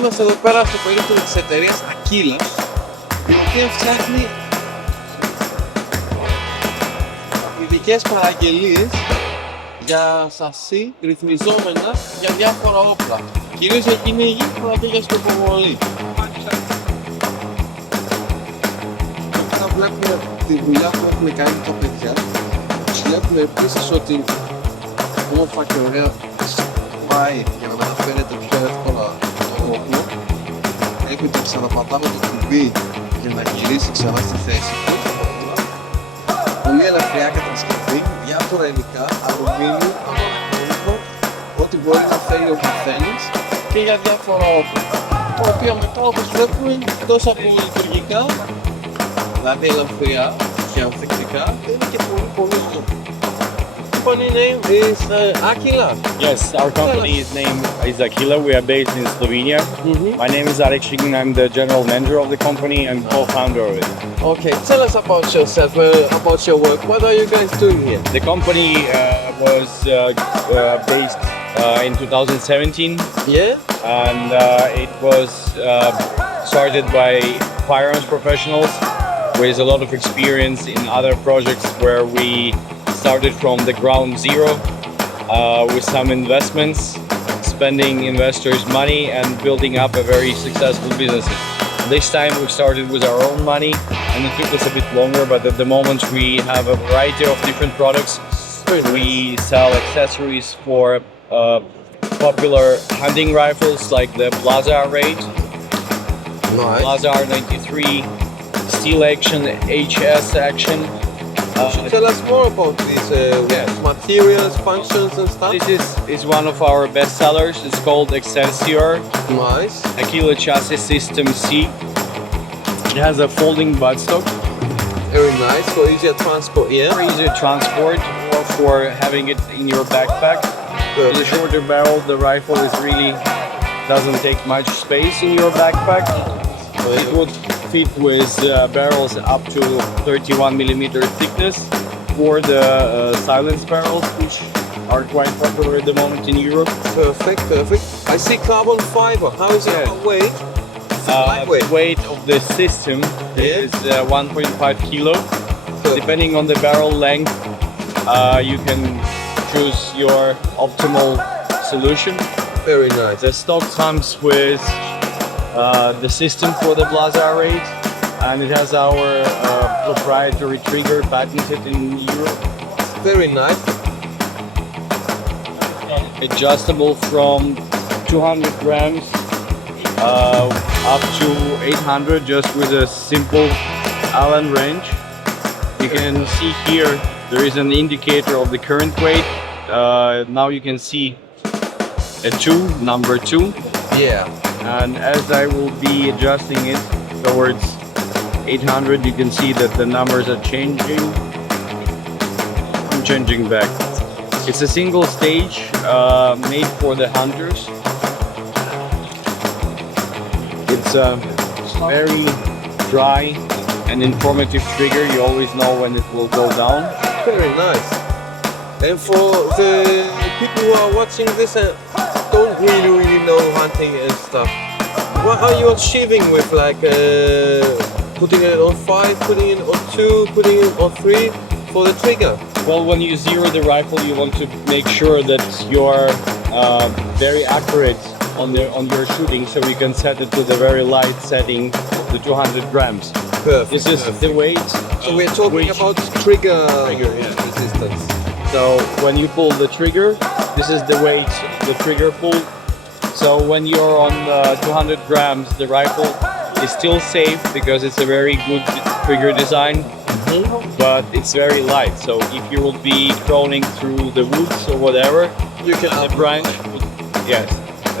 Είμαστε εδώ πέρα στο περίπτωμα της εταιρείας AKILA, η οποία φτιάχνει ειδικές παραγγελίες για σασί ρυθμιζόμενα για διάφορα όπλα, κυρίως για κυνήγι αλλά και για σκοποβολή. Τώρα βλέπουμε τη δουλειά που έχουν κάνει τα παιδιά. Βλέπουμε επίσης ότι όμορφα και ωραία πάει για να μεταφέρετε πιο εύκολα το όπλο. Έπειτα ξαναπατάμε το κουμπί για να γυρίσει ξανά στη θέση του. Πολύ ελαφριά κατασκευή, διάφορα υλικά, αλουμίνιο, αμμονικό, ό,τι μπορεί να θέλει ο καθένας και για διάφορα όπλα. Τα οποία μετά, όπως βλέπουμε, εκτός από λειτουργικά, δηλαδή ελαφριά και ανθεκτικά, είναι και πολύ όμορφα. Company name is AKILA? Yes, our company's name is AKILA. We are based in Slovenia. My name is Alex and I'm the general manager of the company and co-founder of it. Okay, tell us about yourself, about your work. What are you guys doing here? The company was based in 2017. Yeah? And it was started by firearms professionals with a lot of experience in other projects where we started from the ground zero with some investments, spending investors' money and building up a very successful business. This time we started with our own money and it took us a bit longer, but at the moment we have a variety of different products. We sell accessories for popular hunting rifles like the Blaser R8, Nice. Blaser R93, steel action, HS action. Tell us more about these materials, functions and stuff. This is one of our best sellers. It's called Excelsior. Nice. AKILA Chassis System C. It has a folding buttstock. Very nice, for easier transport, yeah? For easier transport or for having it in your backpack. With a shorter barrel, the rifle really doesn't take much space in your backpack. It would fit with barrels up to 31mm thickness for the silence barrels, which are quite popular at the moment in Europe. Perfect, perfect. I see carbon fiber. How is it on weight? The weight of the system is 1.5 kilo. Depending on the barrel length, you can choose your optimal solution. Very nice. The stock comes with the system for the Blaser R8, and it has our proprietary trigger patented in Europe. Very nice. Adjustable from 200 grams up to 800 just with a simple Allen wrench. You can see here there is an indicator of the current weight. Now you can see a 2, number 2. Yeah. And as I will be adjusting it towards 800, you can see that the numbers are changing. I'm changing back. It's a single stage made for the hunters. It's a very dry and informative trigger. You always know when it will go down. Very nice. And for the people who are watching this and don't really know hunting and stuff, what are you achieving with like putting it on 5, putting it on 2, putting it on 3 for the trigger? Well, when you zero the rifle, you want to make sure that you're very accurate on your shooting, so you can set it to the very light setting, the 200 grams. Perfect. This is the weight. So we're talking about trigger resistance. So when you pull the trigger, this is the weight, the trigger pull. So when you're on 200 grams, the rifle is still safe because it's a very good trigger design, but it's very light. So if you will be crawling through the woods or whatever, you can the branch would, yes.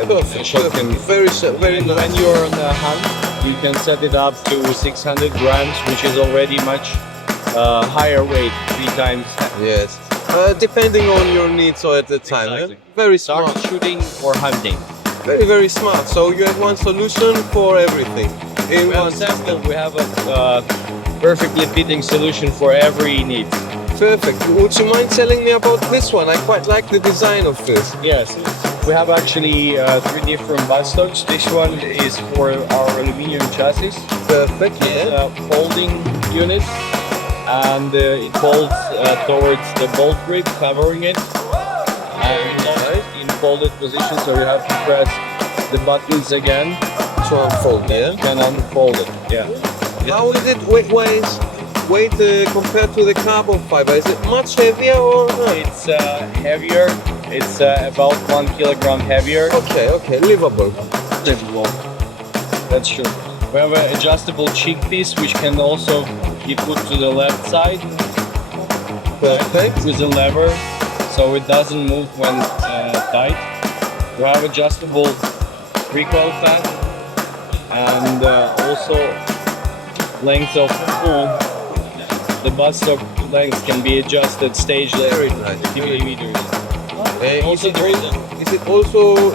Very nice. When you're on the hunt, you can set it up to 600 grams, which is already much higher weight, 3 times. Yes. Depending on your needs at the time. Exactly. Very smart. Target shooting or hunting. Very, very smart. So you have one solution for everything. We have a perfectly fitting solution for every need. Perfect. Would you mind telling me about this one? I quite like the design of this. Yes. We have actually three different buttstocks. This one is for our aluminum chassis. Perfect, It's yeah. a folding unit, and it folds towards the bolt grip, covering it. And in folded position, so you have to press the buttons again. To unfold, yeah. You can unfold it. Yeah. How is it weight compared to the carbon fiber? Is it much heavier or not? It's heavier. It's about 1 kilogram heavier. Okay, livable. That's true. We have an adjustable cheek piece, which can also be put to the left side Perfect. with a lever, so it doesn't move when tight. We have adjustable recoil pad, and also length of pull. The buttstock length can be adjusted stage Very level. nice. 50 millimeters. Is Also, it there is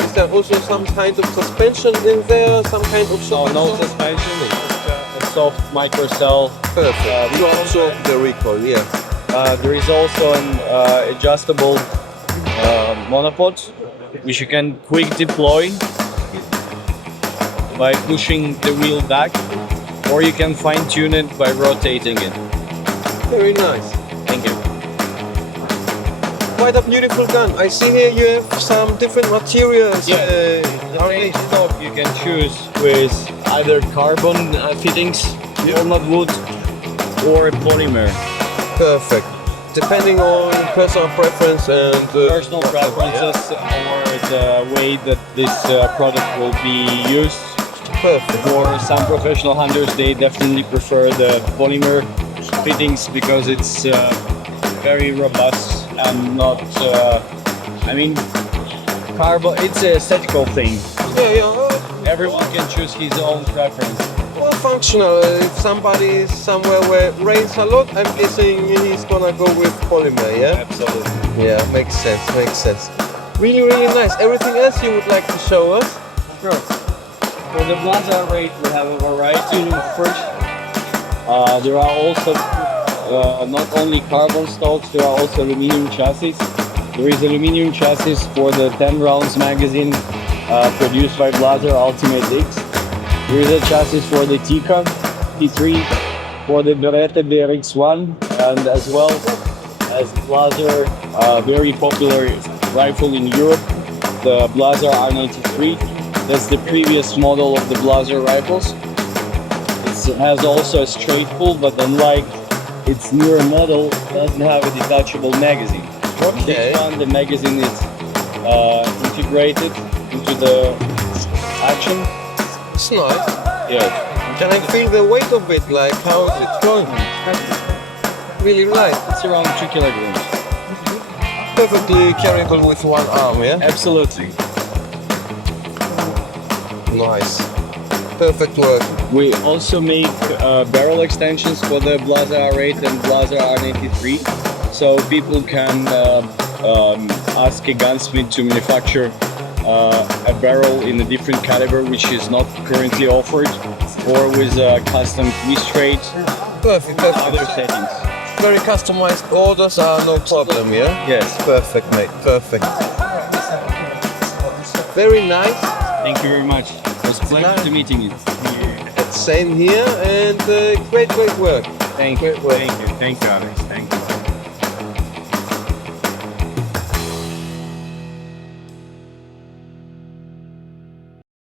is there also some kind of suspension in there? Some kind of no suspension. It's a soft microcell. Perfect. You absorb the recoil, yeah. There is also an adjustable monopod, which you can quick deploy by pushing the wheel back, or you can fine tune it by rotating it. Very nice. Thank you. Quite a beautiful gun. I see here you have some different materials. Yeah. The paint stock you can choose with either carbon fittings, walnut wood, or polymer. Perfect. Depending on personal preference and Personal preferences or the way that this product will be used. Perfect. For some professional hunters, they definitely prefer the polymer fittings because it's very robust and not. I mean, carbon. It's a aesthetical thing. Yeah. Everyone can choose his own preference. Well, functional. If somebody is somewhere where it rains a lot, I'm guessing he's gonna go with polymer, yeah? Absolutely. Yeah, makes sense. Really nice. Everything else you would like to show us? Sure. For the Blaser R8, we have a variety of first. There are also not only carbon stocks, there are also aluminum chassis. There is aluminum chassis for the 10 rounds magazine produced by Blaser Ultimate X. There is a chassis for the Tikka T3, for the Beretta BRX1, and as well as Blaser very popular rifle in Europe, the Blaser R93. That's the previous model of the Blaser rifles. It has also a straight pull, but unlike its newer model, it doesn't have a detachable magazine. Okay. This one, the magazine is integrated into the action. It's nice. Yeah. Can I feel the weight of it? Like how is it going? Really light. It's around 2 kilograms. Perfectly carryable with one arm, yeah? Absolutely. Nice. Perfect work. We also make barrel extensions for the Blaser R8 and Blaser R93, so people can ask a gunsmith to manufacture a barrel in a different caliber which is not currently offered, or with a custom twist rate, Perfect. other settings. Very customized orders are no problem, yeah? Yes. Perfect, mate. Perfect. Very nice. Thank you very much. It was a pleasure to meeting you. Same here, and great work. Thank you. Great work. Thank you. Thank you, Alex. Thank you.